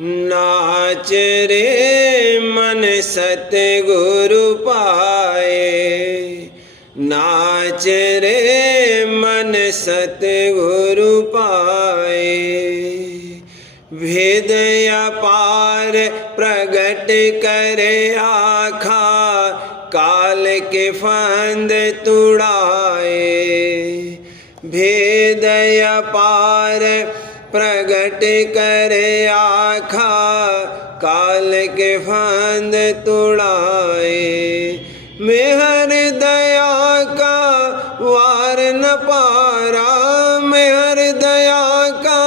नाच रे मन सतगुरु पाए, नाच रे मन सतगुरु पाए। भेद अपार प्रगट करे आखा, काल के फंद तुड़ाए। भेद अपार प्रगट करे आखा, काल के फंद तुड़ाए। मेहर दया का वार न पारा, मेहर दया का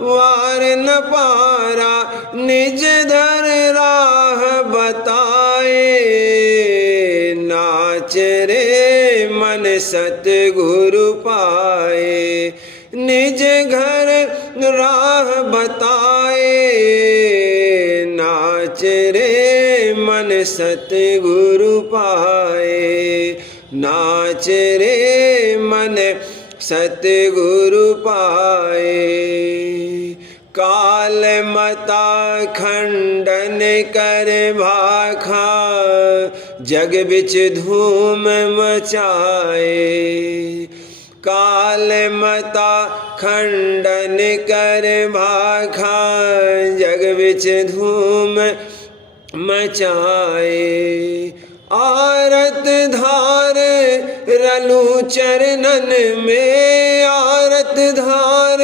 वार न पारा। निज धर राह बताए, नाच रे मन सतगुरु पाए। निज घर राह बताए, नाच रे मन सतगुरु पाए। नाच रे मन सतगुरु पाए। काल मता खंडन कर भाखा, जग बिच धूम मचाए। काल मता खंडन कर भाखा, जग बिच धूम मचाए। आरत धार रलू चरणन में, आरत धार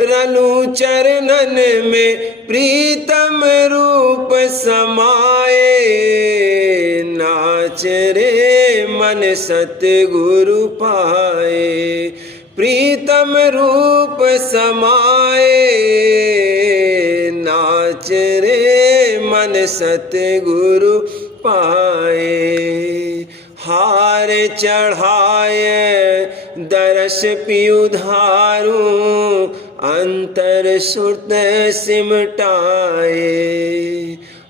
रलू चरणन में। प्रीतम रूप समाए, नाच रे मन सतगुरु पाए। प्रीतम रूप समाए, नाच रे मन सतगुरु पाए। हार चढ़ाए दरस पियु धारू, अंतर सुरत सिमटाए।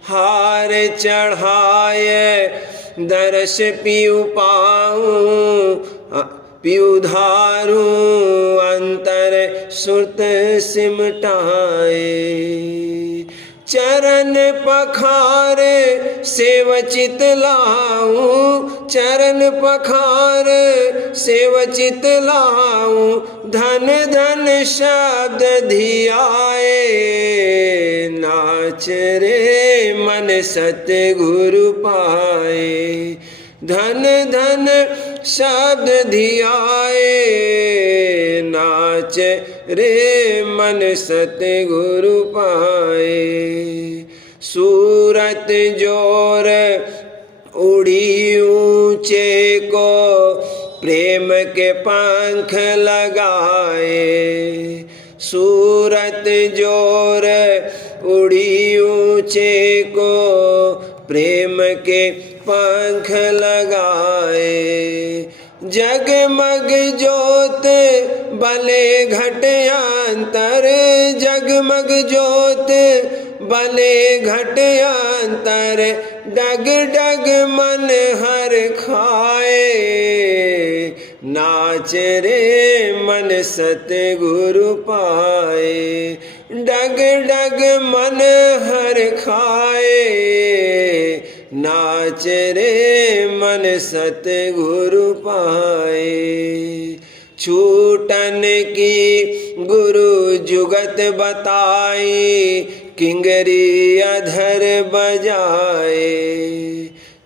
हार चढ़ाए दरस पियु पाऊं, पियु धारू अंतर सुरत सिमटाए। चरण पखार सेव चित लाऊं, चरण पखार सेव चित लाऊं। धन धन शब्द धियाए, नाच रे मन सतगुरु पाए। धन धन शब्द धियाए, नाच रे मन सतगुरु पाए। सूरत जोर उड़ी ऊंचे को, प्रेम के पंख लगाए। सूरत जोर उड़ी ऊंचे को, प्रेम के पंख लगाए। जगमग ज्योत बले घटयांतर, जगमग ज्योत बले घटयांतर। डग डग मन हर खाए, नाच रे मन सतगुरु पाए। डग डग मन हर खाए, नाच रे मन सतगुरु पाए। छूटन की गुरु जुगत बताई, किंगरी अधर बजाए।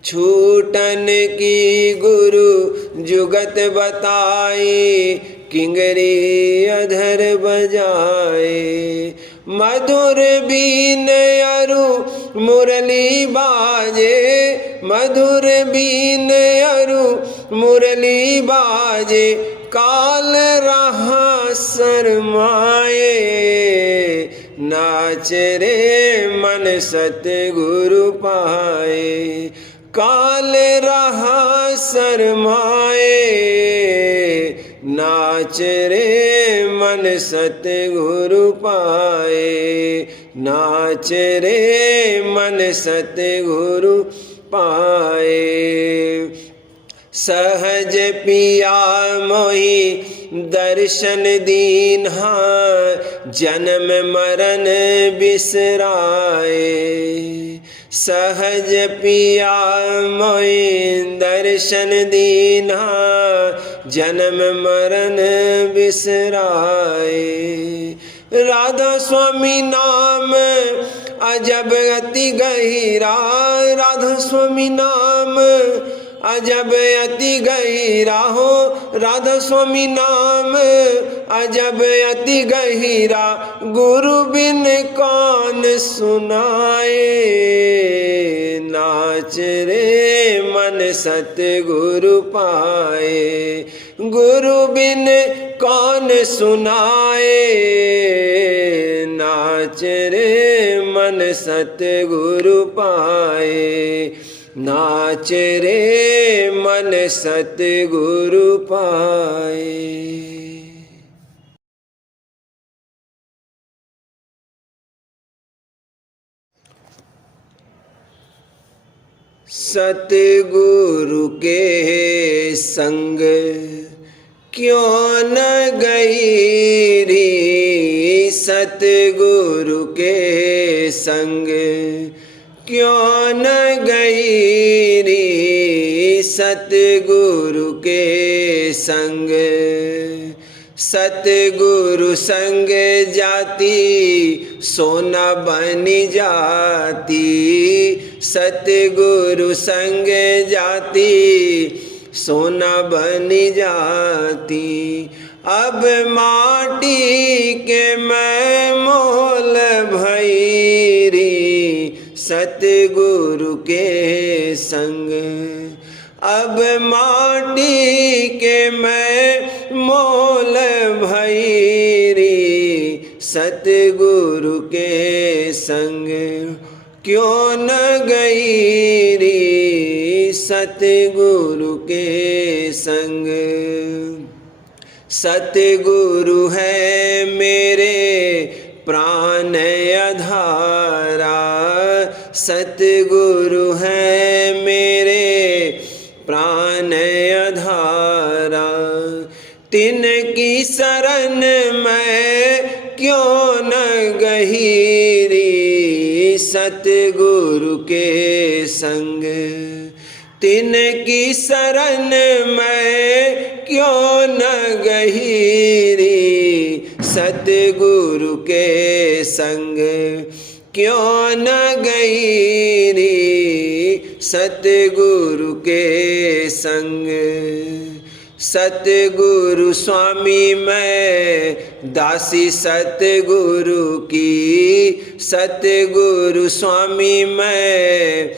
छूटन की गुरु जुगत बताई, किंगरी अधर बजाए। मधुर बीन अरु मुरली बाजे, मधुर बीन अरु मुरली बाजे। काल रहा शरमाए, नाच रे मन सतगुरु पाए। काल रहा शरमाए, नाच रे मन सतगुरु पाए। नाच रे मन सतगुरु पाए। सहज पिया मोहि दर्शन दीन्हा जन्म मरण बिसराए। सहज पिया मोहि दर्शन दीन्हा जन्म मरण बिसराए। राधा स्वामी नाम अजब अति गहिरा, राधा स्वामी नाम अजब अति गहिरा हो, राधा स्वामी नाम अजब अति गहिरा। गुरु बिन कौन सुनाए, नाच रे मन सतगुरु पाए। गुरु बिन कौन सुनाए, नाच रे मन सतगुरु पाए। नाच रे मन सतगुरु पाए। सतगुरु के संग क्यों न गई री, सतगुरु के संग क्यों न गई री, सतगुरु के संग। सतगुरु संग जाती सोना बनी जाती, सतगुरु संग जाती सोना बनी जाती। अब माटी के मैं मोल भैरी, सतगुरु के संग। अब माटी के मैं मोल भैरी, सतगुरु के संग क्यों न गई री, सतगुरु के संग। सतगुरु है मेरे प्राण आधारा, सतगुरु है मेरे प्राण आधारा। तिनकी शरण में क्यों न गहिरी, सतगुरु के संग। तिनकी शरण में क्यों न गहिरी, सतगुरु के संग क्यों न गहिरी, सतगुरु के संग। सतगुरु स्वामी मैं दासी सतगुरु की, सतगुरु स्वामी मैं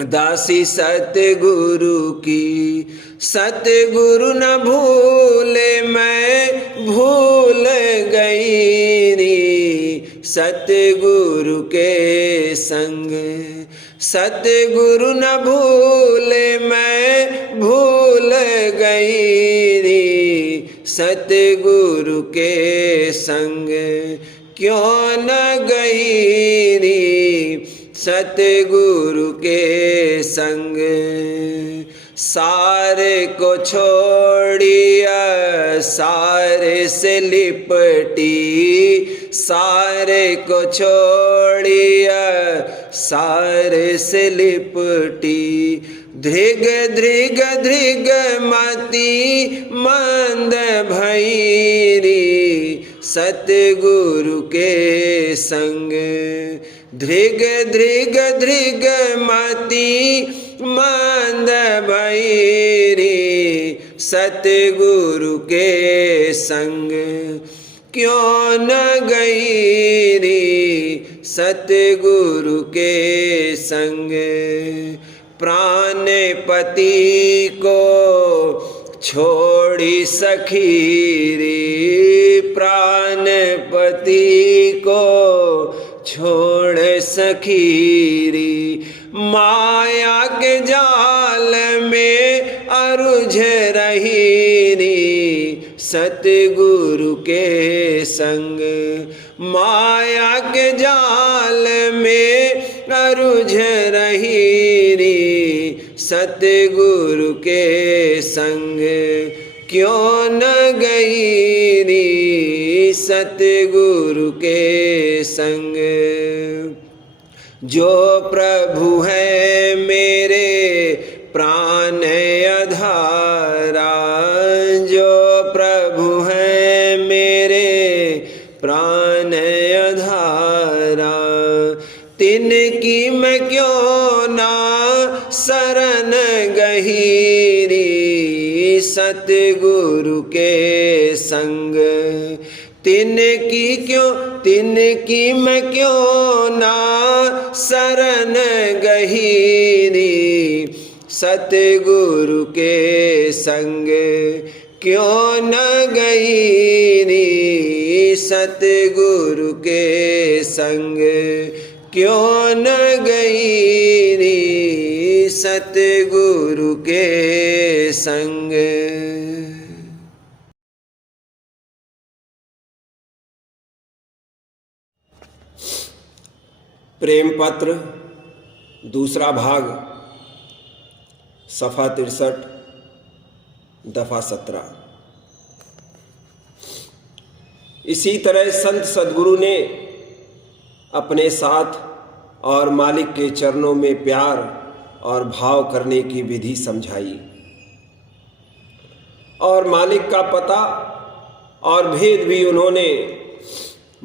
दासी सतगुरु की। सतगुरु न भूले मैं भूल गई री, सतगुरु के संग। सतगुरु न भूले मैं भूल गई री, सतगुरु के संग क्यों न गई री, सतगुरु के संग। सारे को छोड़िया सारे से लिपटी, सारे को छोड़िया सारे से लिपटी। धृग धृग धृग मति मंद भैरी, सतगुरु के संग। धृग धृग धृग मति मंद भैरी, सतगुरु के संग क्यों न गई री, सतगुरु के संग। प्राणपति को छोड़ी सखी रे, प्राणपति को छोड़ सखी रे। माया के जाल में अरुझ रही रे, सतगुरु के संग। माया के जाल में अरुझ रही रे, सतगुरु के संग क्यों न गई री सतगुरु के संग। जो प्रभु है मेरे प्राण आधारा, जो प्रभु है मेरे प्राण आधारा, तिनकी मैं क्यों ना शरण गहीरी सतगुरु के संग। तिनकी मैं क्यों ना शरण गहीरी सतगुरु के संग। क्यों न गईरी सतगुरु के संग। क्यों न गईरी सतगुरु के संग। प्रेम पत्र दूसरा भाग, सफ़ा 63, दफ़ा 17। इसी तरह संत सद्गुरु ने अपने साथ और मालिक के चरणों में प्यार और भाव करने की विधि समझाई और मालिक का पता और भेद भी उन्होंने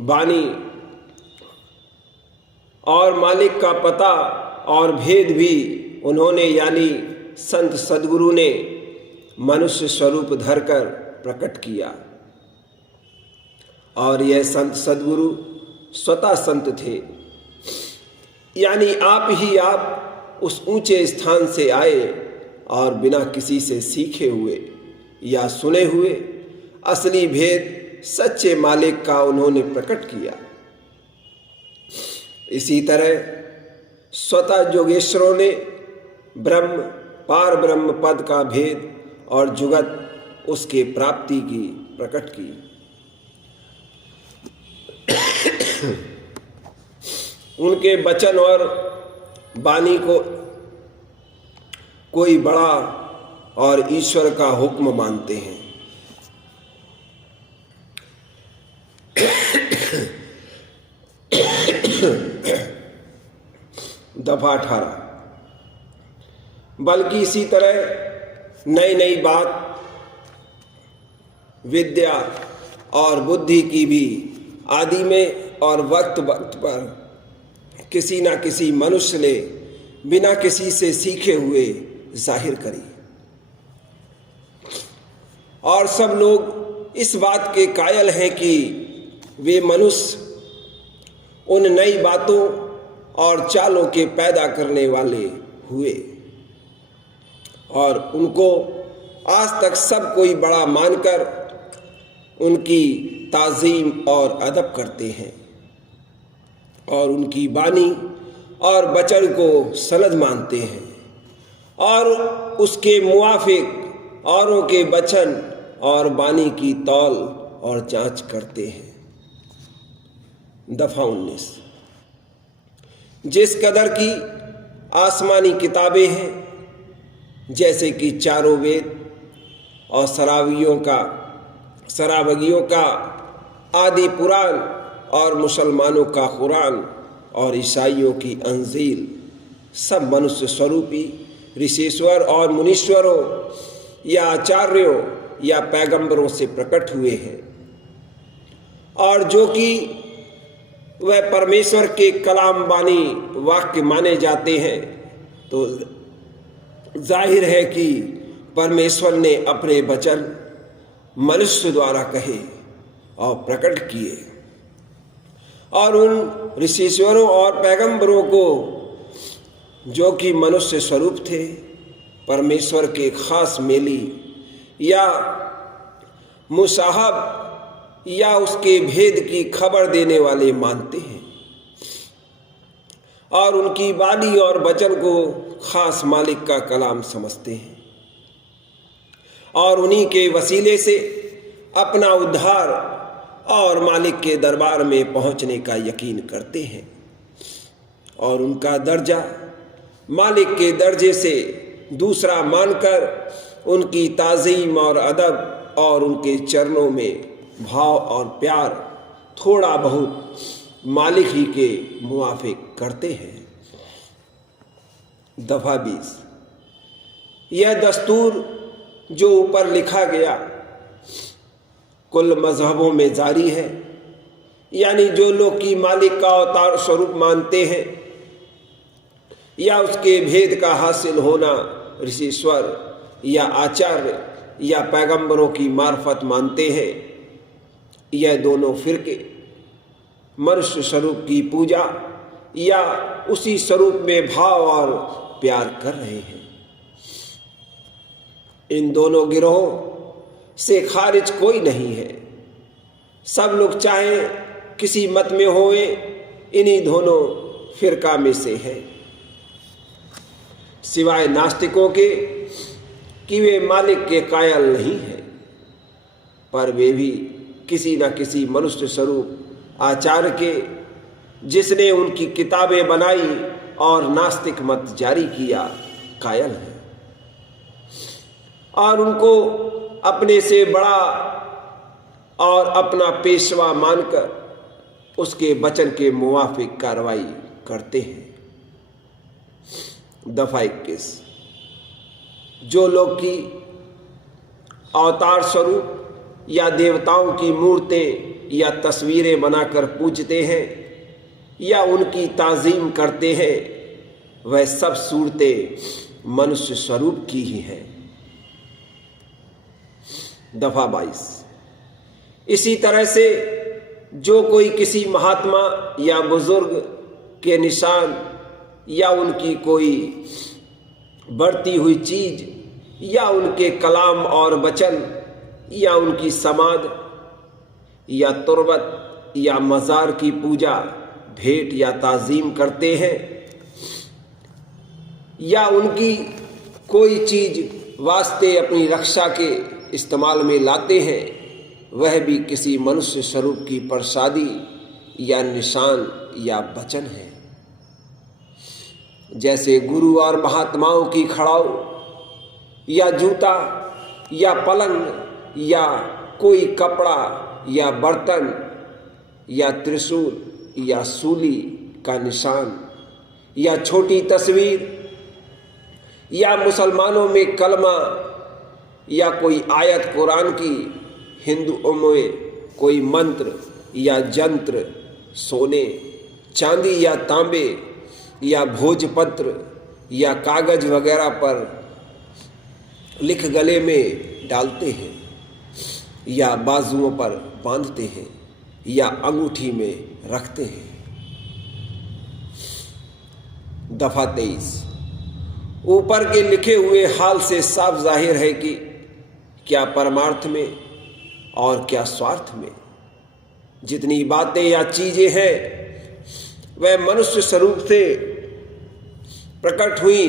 बानी और मालिक का पता और भेद भी उन्होंने यानी संत सद्गुरु ने मनुष्य स्वरूप धरकर प्रकट किया। और यह संत सद्गुरु स्वतः संत थे, यानी आप ही आप उस ऊंचे स्थान से आए और बिना किसी से सीखे हुए या सुने हुए असली भेद सच्चे मालिक का उन्होंने प्रकट किया। इसी तरह स्वतः योगेश्वरों ने ब्रह्म पार ब्रह्म पद का भेद और जुगत उसके प्राप्ति की प्रकट की। उनके वचन और वाणी को कोई बड़ा और ईश्वर का हुक्म मानते हैं। दफा 18। बल्कि इसी तरह नई नई बात विद्या और बुद्धि की भी आदि में और वक्त वक्त पर किसी न किसी मनुष्य ने बिना किसी से सीखे हुए जाहिर करी और सब लोग इस बात के कायल हैं कि वे मनुष्य उन नई बातों और चालों के पैदा करने वाले हुए और उनको आज तक सब कोई बड़ा मानकर उनकी ताज़ीम और अदब करते हैं और उनकी वाणी और वचन को सनद मानते हैं और उसके मुआफिक औरों के वचन और वाणी की तौल और जांच करते हैं। दफा 19। जिस कदर की आसमानी किताबें हैं जैसे कि चारों वेद और सरावगियों का आदि पुराण और मुसलमानों का कुरान और ईसाइयों की अंजील सब मनुष्य स्वरूपी ऋषिश्वर और मुनीश्वरों या आचार्यों या पैगंबरों से प्रकट हुए हैं और जो कि वह परमेश्वर के कलाम बानी वाक्य माने जाते हैं, तो जाहिर है कि परमेश्वर ने अपने वचन मनुष्य द्वारा कहे और प्रकट किए और उन ऋषिश्वरों और पैगंबरों को जो कि मनुष्य स्वरूप थे परमेश्वर के खास मेली या मुसाहब या उसके भेद की खबर देने वाले मानते हैं और उनकी वाणी और वचन को खास मालिक का कलाम समझते हैं और उन्हीं के वसीले से अपना उद्धार और मालिक के दरबार में पहुंचने का यकीन करते हैं और उनका दर्जा मालिक के दर्जे से दूसरा मानकर उनकी ताज़ीम और अदब और उनके चरणों में भाव और प्यार थोड़ा बहुत मालिक ही के मुआफिक करते हैं। दफ़ा 20। यह दस्तूर जो ऊपर लिखा गया कुल मजहबों में जारी है, यानी जो लोग की मालिक का अवतार स्वरूप मानते हैं या उसके भेद का हासिल होना ऋषिश्वर या आचार्य या पैगंबरों की मार्फत मानते हैं, यह दोनों फिरके मनुष्य स्वरूप की पूजा या उसी स्वरूप में भाव और प्यार कर रहे हैं। इन दोनों गिरोहों से खारिज कोई नहीं है। सब लोग चाहे किसी मत में होए, इन्हीं दोनों फिरका में से है, सिवाय नास्तिकों के कि वे मालिक के कायल नहीं हैं, पर वे भी किसी न किसी मनुष्य स्वरूप आचार्य के, जिसने उनकी किताबें बनाई और नास्तिक मत जारी किया, कायल हैं और उनको अपने से बड़ा और अपना पेशवा मानकर उसके वचन के मुवाफिक कार्रवाई करते हैं। दफ़ा 21। जो लोग की अवतार स्वरूप या देवताओं की मूर्तें या तस्वीरें बनाकर पूजते हैं या उनकी ताज़ीम करते हैं, वह सब सूरतें मनुष्य स्वरूप की ही हैं। दफ़ा 22। इसी तरह से जो कोई किसी महात्मा या बुजुर्ग के निशान या उनकी कोई बढ़ती हुई चीज या उनके कलाम और वचन या उनकी समाध या तुरबत या मज़ार की पूजा, भेंट या ताज़ीम करते हैं या उनकी कोई चीज वास्ते अपनी रक्षा के इस्तेमाल में लाते हैं, वह भी किसी मनुष्य स्वरूप की प्रसादी या निशान या वचन है। जैसे गुरु और महात्माओं की खड़ाऊ या जूता या पलंग या कोई कपड़ा या बर्तन या त्रिशूल या सूली का निशान या छोटी तस्वीर या मुसलमानों में कलमा या कोई आयत कुरान की, हिंदुओं में कोई मंत्र या जंत्र, सोने चांदी या तांबे या भोजपत्र या कागज वगैरह पर लिख गले में डालते हैं या बाजुओं पर बांधते हैं या अंगूठी में रखते हैं। दफ़ा 23। ऊपर के लिखे हुए हाल से साफ जाहिर है कि क्या परमार्थ में और क्या स्वार्थ में जितनी बातें या चीजें हैं वह मनुष्य स्वरूप से प्रकट हुई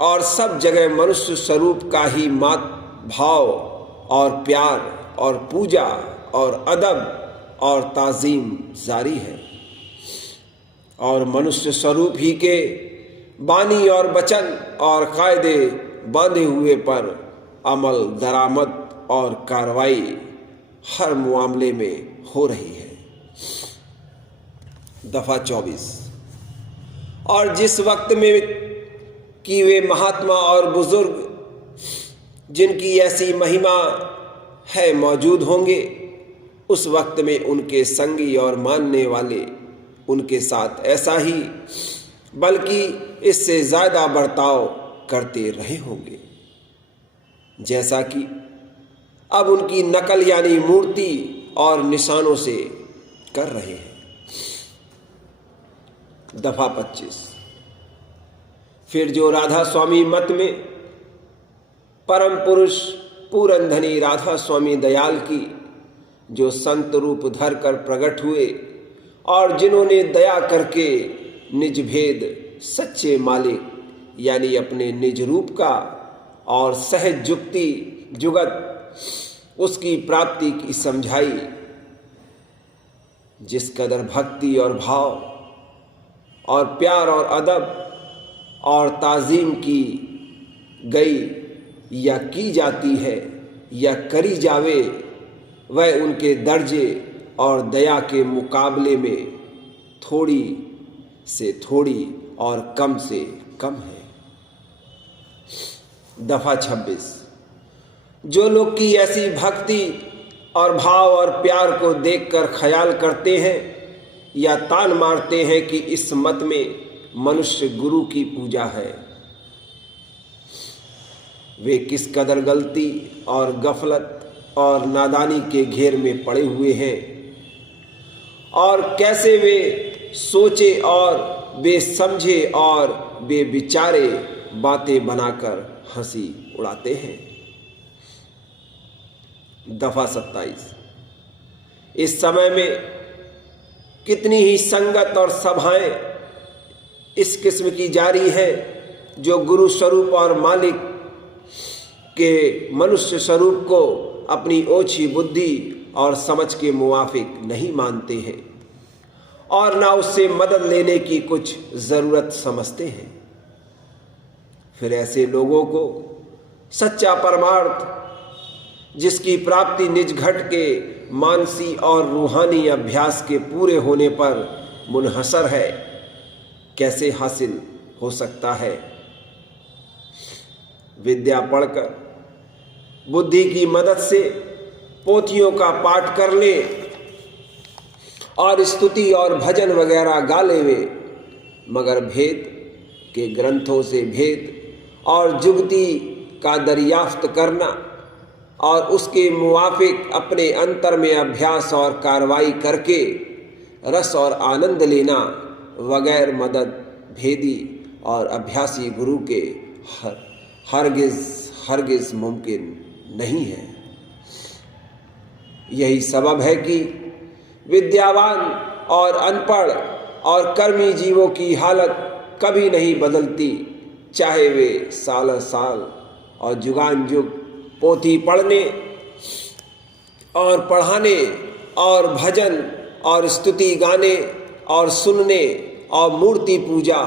और सब जगह मनुष्य स्वरूप का ही मात भाव और प्यार और पूजा और अदब और ताज़ीम जारी है और मनुष्य स्वरूप ही के बानी और वचन और कायदे बांधे हुए पर अमल दरामद और कार्रवाई हर मामले में हो रही है। दफ़ा 24। और जिस वक्त में कि वे महात्मा और बुजुर्ग जिनकी ऐसी महिमा है मौजूद होंगे, उस वक्त में उनके संगी और मानने वाले उनके साथ ऐसा ही बल्कि इससे ज़्यादा बर्ताव करते रहे होंगे जैसा कि अब उनकी नकल यानी मूर्ति और निशानों से कर रहे हैं। दफ़ा 25। फिर जो राधा स्वामी मत में परम पुरुष पूरन धनी राधा स्वामी दयाल की, जो संत रूप धर कर प्रकट हुए और जिन्होंने दया करके निज भेद सच्चे मालिक यानी अपने निज रूप का और सहज जुक्ति जुगत उसकी प्राप्ति की समझाई, जिस कदर भक्ति और भाव और प्यार और अदब और ताज़ीम की गई या की जाती है या करी जावे, वह उनके दर्जे और दया के मुकाबले में थोड़ी से थोड़ी और कम से कम है। दफा 26। जो लोग की ऐसी भक्ति और भाव और प्यार को देखकर ख्याल करते हैं या तान मारते हैं कि इस मत में मनुष्य गुरु की पूजा है, वे किस कदर गलती और गफलत और नादानी के घेर में पड़े हुए हैं और कैसे वे सोचे और बेसमझे और बेविचारे बातें बनाकर हंसी उड़ाते हैं। दफा 27। इस समय में कितनी ही संगत और सभाएं इस किस्म की जारी है जो गुरु स्वरूप और मालिक के मनुष्य स्वरूप को अपनी ओछी बुद्धि और समझ के मुवाफिक नहीं मानते हैं और ना उससे मदद लेने की कुछ ज़रूरत समझते हैं। फिर ऐसे लोगों को सच्चा परमार्थ, जिसकी प्राप्ति निज घट के मानसी और रूहानी अभ्यास के पूरे होने पर मुनहसर है, कैसे हासिल हो सकता है? विद्या पढ़कर बुद्धि की मदद से पोथियों का पाठ कर ले और स्तुति और भजन वगैरह गा ले वे, मगर भेद के ग्रंथों से भेद और जुगती का दरियाफ्त करना और उसके मुवाफिक अपने अंतर में अभ्यास और कार्रवाई करके रस और आनंद लेना वगैर मदद भेदी और अभ्यासी गुरु के हरगिज मुमकिन नहीं है। यही सबब है कि विद्यावान और अनपढ़ और कर्मी जीवों की हालत कभी नहीं बदलती, चाहे वे साल साल और जुगान जुग पोथी पढ़ने और पढ़ाने और भजन और स्तुति गाने और सुनने और मूर्ति पूजा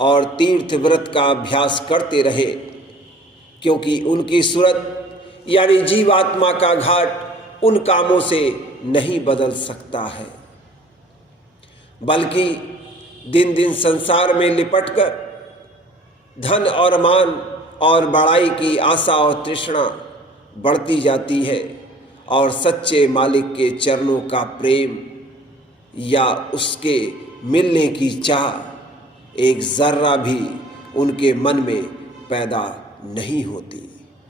और तीर्थ व्रत का अभ्यास करते रहे, क्योंकि उनकी सूरत यानी जीवात्मा का घाट उन कामों से नहीं बदल सकता है, बल्कि दिन दिन संसार में लिपटकर धन और मान और बड़ाई की आशा और तृष्णा बढ़ती जाती है और सच्चे मालिक के चरणों का प्रेम या उसके मिलने की चाह एक जर्रा भी उनके मन में पैदा नहीं होती।